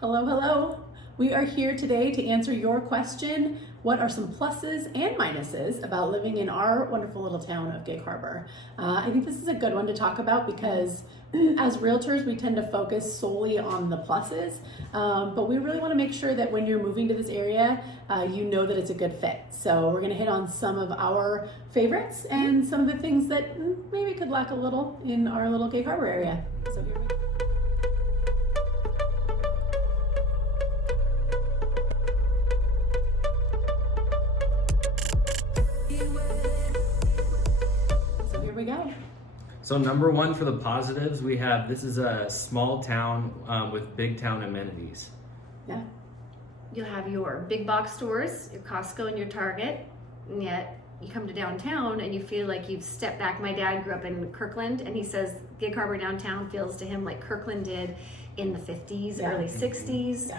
Hello, hello. We are here today to answer your question. What are some pluses and minuses about living in our wonderful little town of Gig Harbor? I think this is a good one to talk about because as realtors, we tend to focus solely on the pluses, but we really want to make sure that when you're moving to this area, you know that it's a good fit. So we're going to hit on some of our favorites and some of the things that maybe could lack a little in our little Gig Harbor area. So here we go. We go. So number one for the positives, we have this is a small town with big town amenities. Yeah. You'll have your big box stores, your Costco and your Target, and yet you come to downtown and you feel like you've stepped back. My dad grew up in Kirkland, and he says Gig Harbor downtown feels to him like Kirkland did in the 50s, early 60s,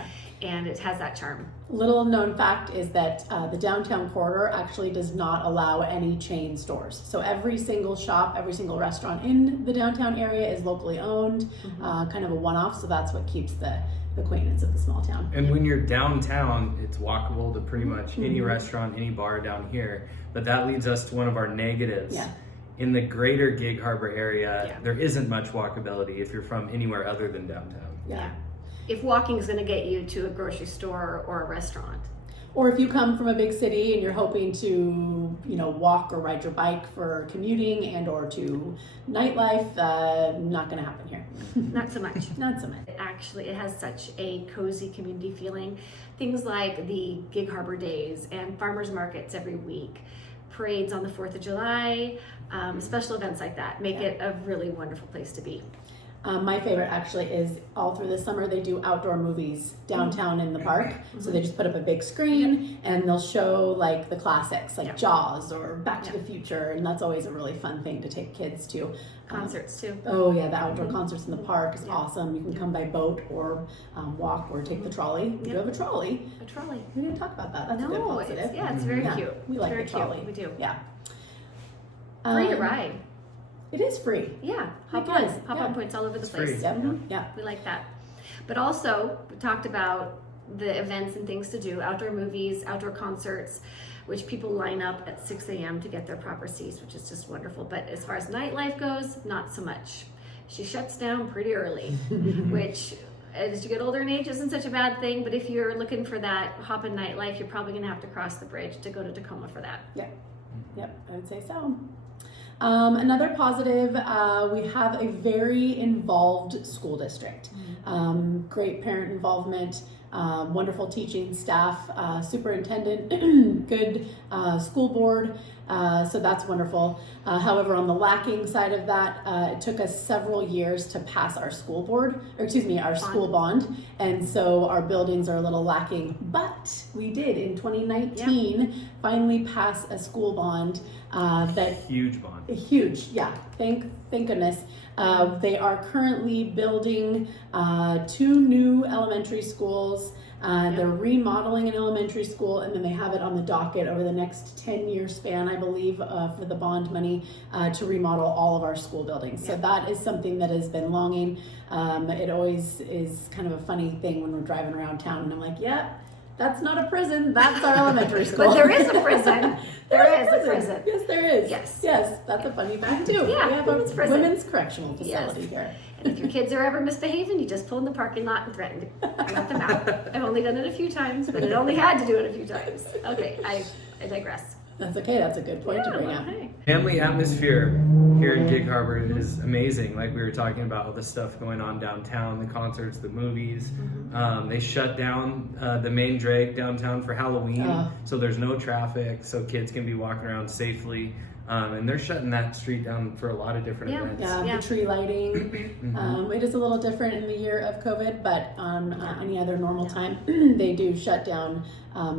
and it has that charm. Little known fact is that the downtown corridor actually does not allow any chain stores. So every single shop, every single restaurant in the downtown area is locally owned, kind of a one-off, so that's what keeps the quaintness of the small town. And when you're downtown, it's walkable to pretty much any restaurant, any bar down here. But that leads us to one of our negatives. Yeah. In the greater Gig Harbor area, there isn't much walkability if you're from anywhere other than downtown. Yeah. If walking is going to get you to a grocery store or a restaurant. Or if you come from a big city and you're hoping to, walk or ride your bike for commuting and or to nightlife, not going to happen here. Not so much. Not so much. Actually, it has such a cozy community feeling. Things like the Gig Harbor Days and farmers markets every week, parades on the 4th of July, special events like that make it a really wonderful place to be. My favorite actually is all through the summer they do outdoor movies downtown in the park. So they just put up a big screen and they'll show like the classics like Jaws or Back to the Future, and that's always a really fun thing to take kids to. Concerts too. Oh yeah, the outdoor concerts in the park is awesome. You can come by boat or walk or take the trolley. We do have a trolley. A trolley. We didn't talk about that. That's a good positive. It's very cute. We like very the trolley. Cute. We do. Yeah. Free to ride. It is free. Yeah, hop on points all over the place. Free. Yeah. We like that. But also, we talked about the events and things to do, outdoor movies, outdoor concerts, which people line up at 6 a.m. to get their proper seats, which is just wonderful. But as far as nightlife goes, not so much. She shuts down pretty early, which as you get older in age isn't such a bad thing, but if you're looking for that hoppin' nightlife, you're probably gonna have to cross the bridge to go to Tacoma for that. Yep, I would say so. Another positive, we have a very involved school district. Great parent involvement, wonderful teaching staff, superintendent, good school board, so that's wonderful. However, on the lacking side of that, it took us several years to pass our school school bond, and so our buildings are a little lacking, but we did in 2019 finally pass a school bond Huge bond. Huge, yeah. Thank goodness. They are currently building 2 new elementary schools. They're remodeling an elementary school, and then they have it on the docket over the next 10-year span, I believe, for the bond money to remodel all of our school buildings. So that is something that has been longing. It always is kind of a funny thing when we're driving around town, and I'm like, that's not a prison, that's our elementary school. But there is a prison. There is a prison. Yes, there is. Yes, that's a funny fact too. Yeah, we have a women's correctional facility here. And if your kids are ever misbehaving, you just pull in the parking lot and threaten to let them out. I've only done it a few times, but it only had to do it a few times. Okay, I digress. That's okay. That's a good point to bring up. Family atmosphere here in Gig Harbor is amazing. Like we were talking about all the stuff going on downtown, the concerts, the movies. They shut down the main drag downtown for Halloween, so there's no traffic, so kids can be walking around safely. And they're shutting that street down for a lot of different events. Yeah, the tree lighting. It is a little different in the year of COVID, but on any other normal time, they do shut down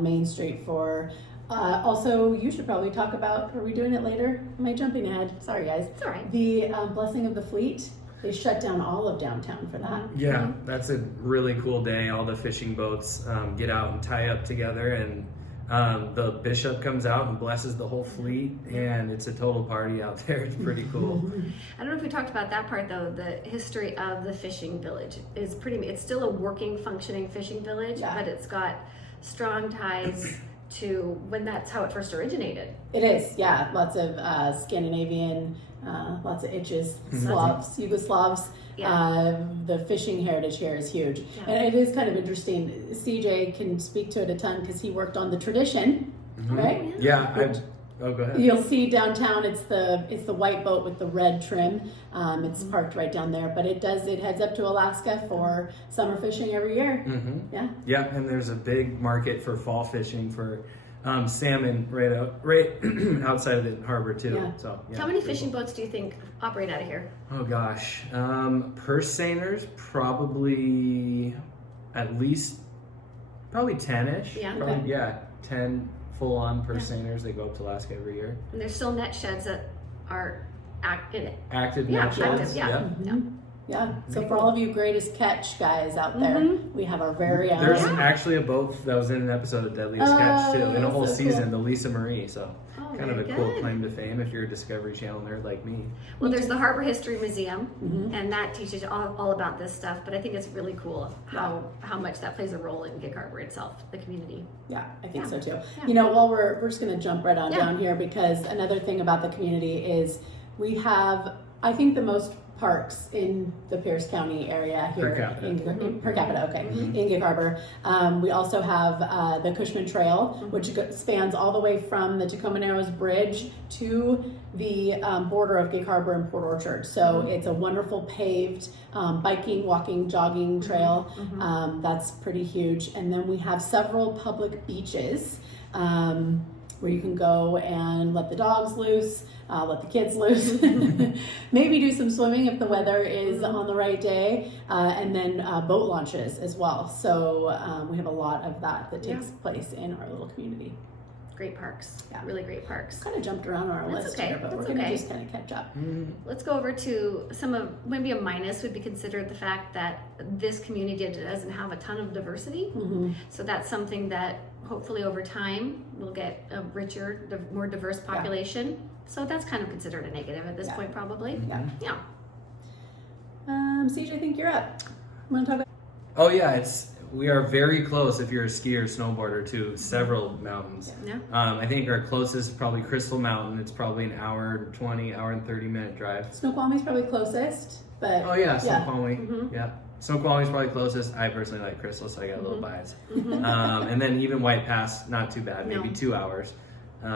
Main Street for. Also, you should probably talk about, are we doing it later? Am I jumping ahead? Sorry, guys. It's all right. The Blessing of the Fleet. They shut down all of downtown for that. Yeah, that's a really cool day. All the fishing boats get out and tie up together, and The bishop comes out and blesses the whole fleet, and it's a total party out there. It's pretty cool. I don't know if we talked about that part though. The history of the fishing village is it's still a working, functioning fishing village, but it's got strong ties to when that's how it first originated. It is, yeah. Lots of Scandinavian, lots of itches, Slavs, Yugoslavs. The fishing heritage here is huge. And it is kind of interesting. CJ can speak to it a ton because he worked on the tradition, right? Yeah. Go ahead. You'll see downtown, it's the white boat with the red trim. It's parked right down there, but it heads up to Alaska for summer fishing every year. Yeah, and there's a big market for fall fishing for salmon right outside of the harbor too. So how many fishing boats do you think operate out of here? Oh gosh, purse seiners probably at least 10-ish. Yeah. 10 full-on purse seiners. They go up to Alaska every year. And there's still net sheds that are active net sheds. Yeah. So for all of you greatest catch guys out there, we have our very own. There's actually a boat that was in an episode of Deadliest Catch too, in a whole season, the Lisa Marie. So kind of a cool claim to fame if you're a Discovery Channel nerd like me. Well, there's the Harbor History Museum, and that teaches all about this stuff. But I think it's really cool how much that plays a role in Gig Harbor itself, the community. Yeah, I think so too. You know, well, we're just going to jump right on down here because another thing about the community is we have, I think, the most parks in the Pierce County area here. Per capita, in Gig Harbor. We also have the Cushman Trail, which spans all the way from the Tacoma Narrows Bridge to the border of Gig Harbor and Port Orchard. So it's a wonderful paved biking, walking, jogging trail. That's pretty huge. And then we have several public beaches where you can go and let the dogs loose, let the kids loose, maybe do some swimming if the weather is on the right day, and then boat launches as well. So we have a lot of that takes place in our little community. Great parks, really great parks. Kind of jumped around our list here, but we're going to just kind of catch up. Let's go over to some of, maybe a minus would be considered the fact that this community doesn't have a ton of diversity. So that's something that hopefully over time we'll get a richer, more diverse population. So that's kind of considered a negative at this point, probably. CJ, I think you're up. Want to talk about? Oh yeah, we are very close if you're a skier or snowboarder to several mountains. I think our closest is probably Crystal Mountain. It's probably an hour and 20, hour and 30-minute drive. Snoqualmy's probably closest, but Snoqualmie. Snoqualmy's probably closest. I personally like Crystal, so I got a little bias. And then even White Pass, not too bad, maybe 2 hours. My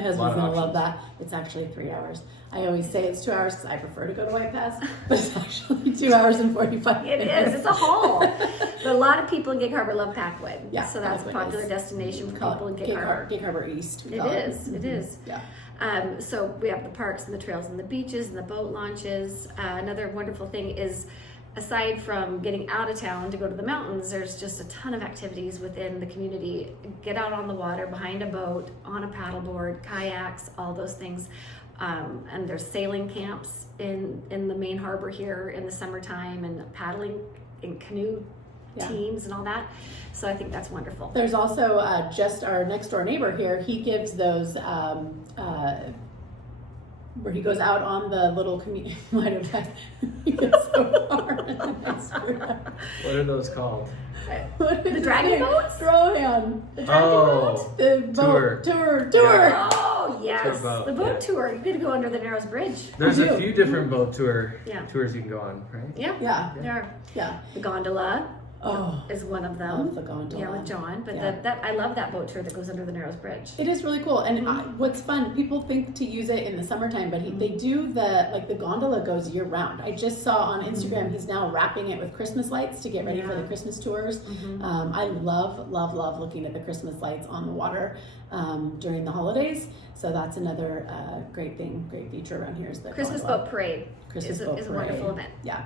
husband's gonna love that. It's actually 3 hours. I always say it's 2 hours because I prefer to go to White Pass, but it's actually 2 hours and 45 minutes. It is. It's a haul. But a lot of people in Gig Harbor love Packwood. So that's a popular destination for people in Gig Harbor. Gig Harbor East. It is. So we have the parks and the trails and the beaches and the boat launches. Another wonderful thing is, aside from getting out of town to go to the mountains, there's just a ton of activities within the community. Get out on the water, behind a boat, on a paddleboard, kayaks, all those things. And there's sailing camps in the main harbor here in the summertime, and paddling in canoe teams and all that. So I think that's wonderful. There's also just our next door neighbor here. He gives those where he goes out on the little community. He gets so far. What are those called? The dragon boats? Throwdown. The dragon boat? The boat. Tour. Oh, yes. Boat, the boat tour. You get to go under the Narrows Bridge. There's a few different boat tours you can go on, right? Yeah. There are. The gondola is one of them. I love the gondola. Yeah, with John. But I love that boat tour that goes under the Narrows Bridge. It is really cool. And what's fun, people think to use it in the summertime, but they do the gondola goes year round. I just saw on Instagram he's now wrapping it with Christmas lights to get ready for the Christmas tours. I love looking at the Christmas lights on the water during the holidays. So that's another great feature around here is the Christmas gondola. Boat Parade. Is a wonderful event. Yeah.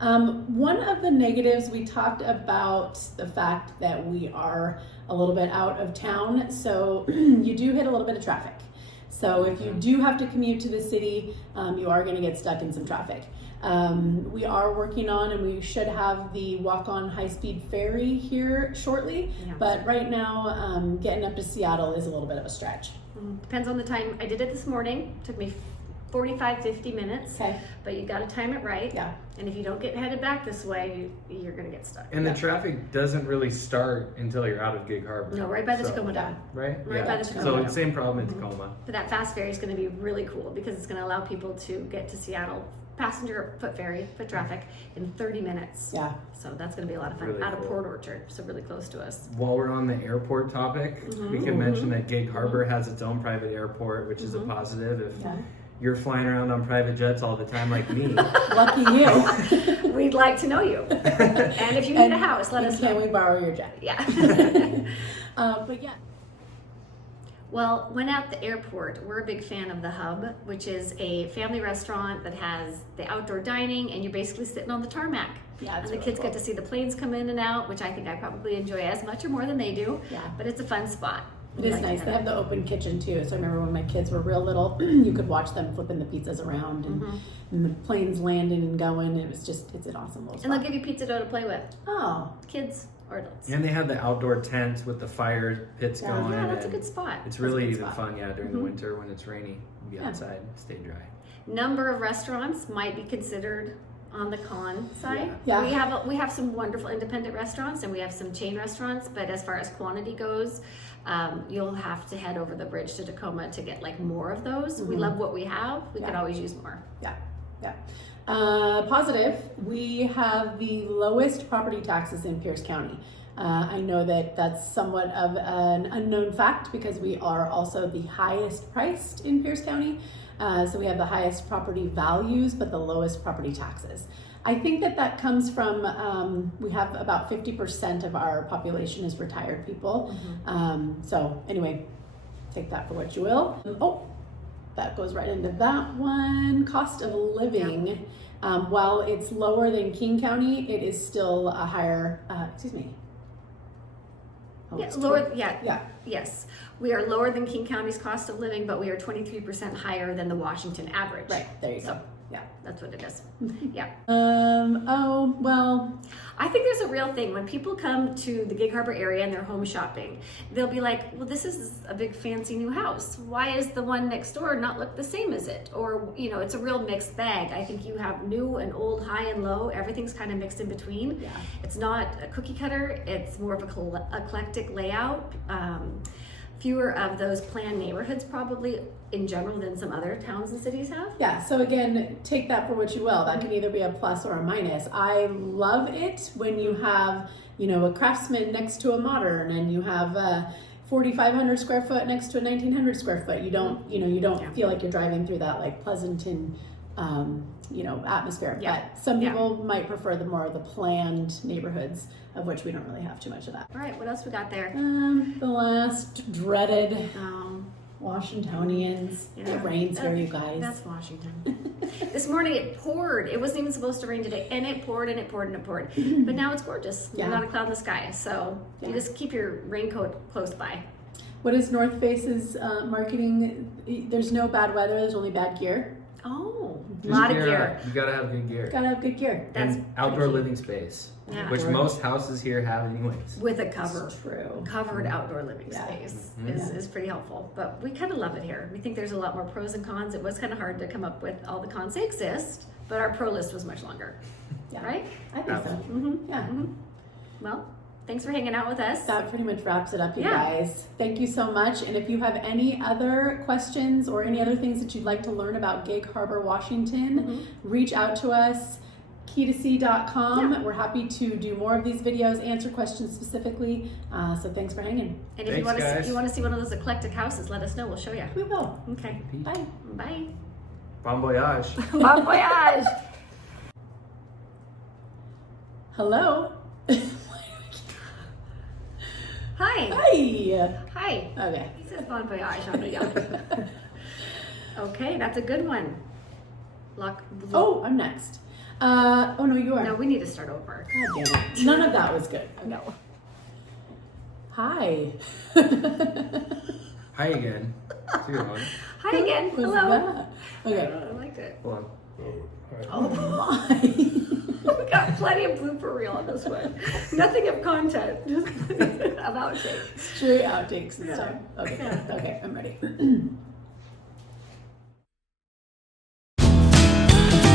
One of the negatives, we talked about the fact that we are a little bit out of town, so you do hit a little bit of traffic. So if you do have to commute to the city, you are going to get stuck in some traffic. We are working on, and we should have the walk-on high-speed ferry here shortly. Yeah. But right now, getting up to Seattle is a little bit of a stretch. Depends on the time. I did it this morning. Took me 45-50 minutes. Okay. But you got to time it right. Yeah. And if you don't get headed back this way, you're going to get stuck. And the traffic doesn't really start until you're out of Gig Harbor. No, right by the So- Tacoma Dome. Right? Right by the So Tacoma Dome. same problem in Tacoma. But that fast ferry is going to be really cool because it's going to allow people to get to Seattle, passenger foot ferry, foot traffic, in 30 minutes. Yeah. So that's going to be a lot of fun. Really Out of cool. Port Orchard, so really close to us. While we're on the airport topic, we can mention that Gig Harbor has its own private airport, which is a positive. If Yeah. you're flying around on private jets all the time like me, Lucky you. We'd like to know you. And if you need a house, let us Can know. we borrow your jet? Yeah. But yeah. Well, when at the airport, we're a big fan of the Hub, which is a family restaurant that has the outdoor dining, and you're basically sitting on the tarmac. Yeah, And it's the really kids cool. get to see the planes come in and out, which I think I probably enjoy as much or more than they do. Yeah. But it's a fun spot. It is Like nice. that. They have the open kitchen too. So I remember when my kids were real little, you could watch them flipping the pizzas around and the planes landing and going. It was just, it's an awesome little And they'll spot. give you pizza dough to play with, Oh, kids or adults. and they have the outdoor tents with the fire pits Yeah. going. Yeah, that's a and good spot. It's really good even spot. fun, yeah, during the winter when it's rainy. Be Yeah. outside, stay dry. Number of restaurants might be considered on the con side. Yeah. We have some wonderful independent restaurants and we have some chain restaurants, but as far as quantity goes, you'll have to head over the bridge to Tacoma to get like more of those. We love what we have. We could Yeah. always use more. yeah, yeah. Positive, we have the lowest property taxes in Pierce County. I know that that's somewhat of an unknown fact because we are also the highest priced in Pierce County. So we have the highest property values, but the lowest property taxes. I think that that comes from, we have about 50% of our population is retired people. So anyway, take that for what you will. Oh, that goes right into that one. Cost of living. While it's lower than King County, it is still a higher, excuse me. Oh, Yeah, it's lower, tw- yeah, Yeah, yes. We are lower than King County's cost of living, but we are 23% higher than the Washington average. right, there you go. So- Yeah. That's what it is. Yeah. Oh, well, I think there's a real thing when people come to the Gig Harbor area and they're home shopping, they'll be like, well, this is a big fancy new house. Why is the one next door not look the same as it? Or, you know, it's a real mixed bag. I think you have new and old, high and low. Everything's kind of mixed in between. Yeah. It's not a cookie cutter. It's more of a eclectic layout. Fewer of those planned neighborhoods probably in general than some other towns and cities have. yeah, so again, take that for what you will. That can either be a plus or a minus. I love it when you have, you know, a Craftsman next to a Modern and you have a 4,500 square foot next to a 1,900 square foot. You don't, you know, you don't Yeah. feel like you're driving through that like Pleasanton, you know, atmosphere. Yeah. But some Yeah. people might prefer the more of the planned neighborhoods, of which we don't really have too much of that. All right, what else we got there? The last dreaded Um, Washingtonians. Yeah. It rains here, you guys. That's Washington. This morning it poured. It wasn't even supposed to rain today, and it poured and it poured and it poured. But now it's gorgeous. Yeah. Not a cloud in the sky. So Yeah. you just keep your raincoat close by. What is North Face's marketing? There's no bad weather, there's only bad gear. Oh, a Just lot of gear gear. up. You gotta have good gear. Gotta have good gear. That's And outdoor pretty key. living space, Yeah. which Outdoor. most houses here have anyways. With a cover. It's true. Covered outdoor living Yeah. space Mhm. is pretty helpful. But we kind of love it here. We think there's a lot more pros and cons. It was kind of hard to come up with all the cons. They exist, but our pro list was much longer. Yeah. Right? I think so. Mm-hmm. Yeah. Well, thanks for hanging out with us. That pretty much wraps it up, you Yeah. guys. Thank you so much. And if you have any other questions or any other things that you'd like to learn about Gig Harbor, Washington, reach out to us. Key2See.com. Yeah. We're happy to do more of these videos, answer questions specifically. So thanks for hanging. And if Thanks, guys. you want to see one of those eclectic houses, let us know. We'll show you. We will. Okay. Bye. Bye. Bon voyage. Bon voyage. Hello. Hi. Hi. Hi. Okay. He says bon voyage on the young. Okay, that's a good one. Lock. Oh, I'm next. Oh no, you are. No, we need to start over. God damn it. None of that was good. No. Hi. Hi again. See you on. Hi again. What was Hello. that? Okay. I liked it. Hold on. Oh my. We got plenty of blooper reel on this one. Nothing of content, just of outtakes. Straight outtakes this Yeah. time. Okay, Yeah. okay, I'm ready.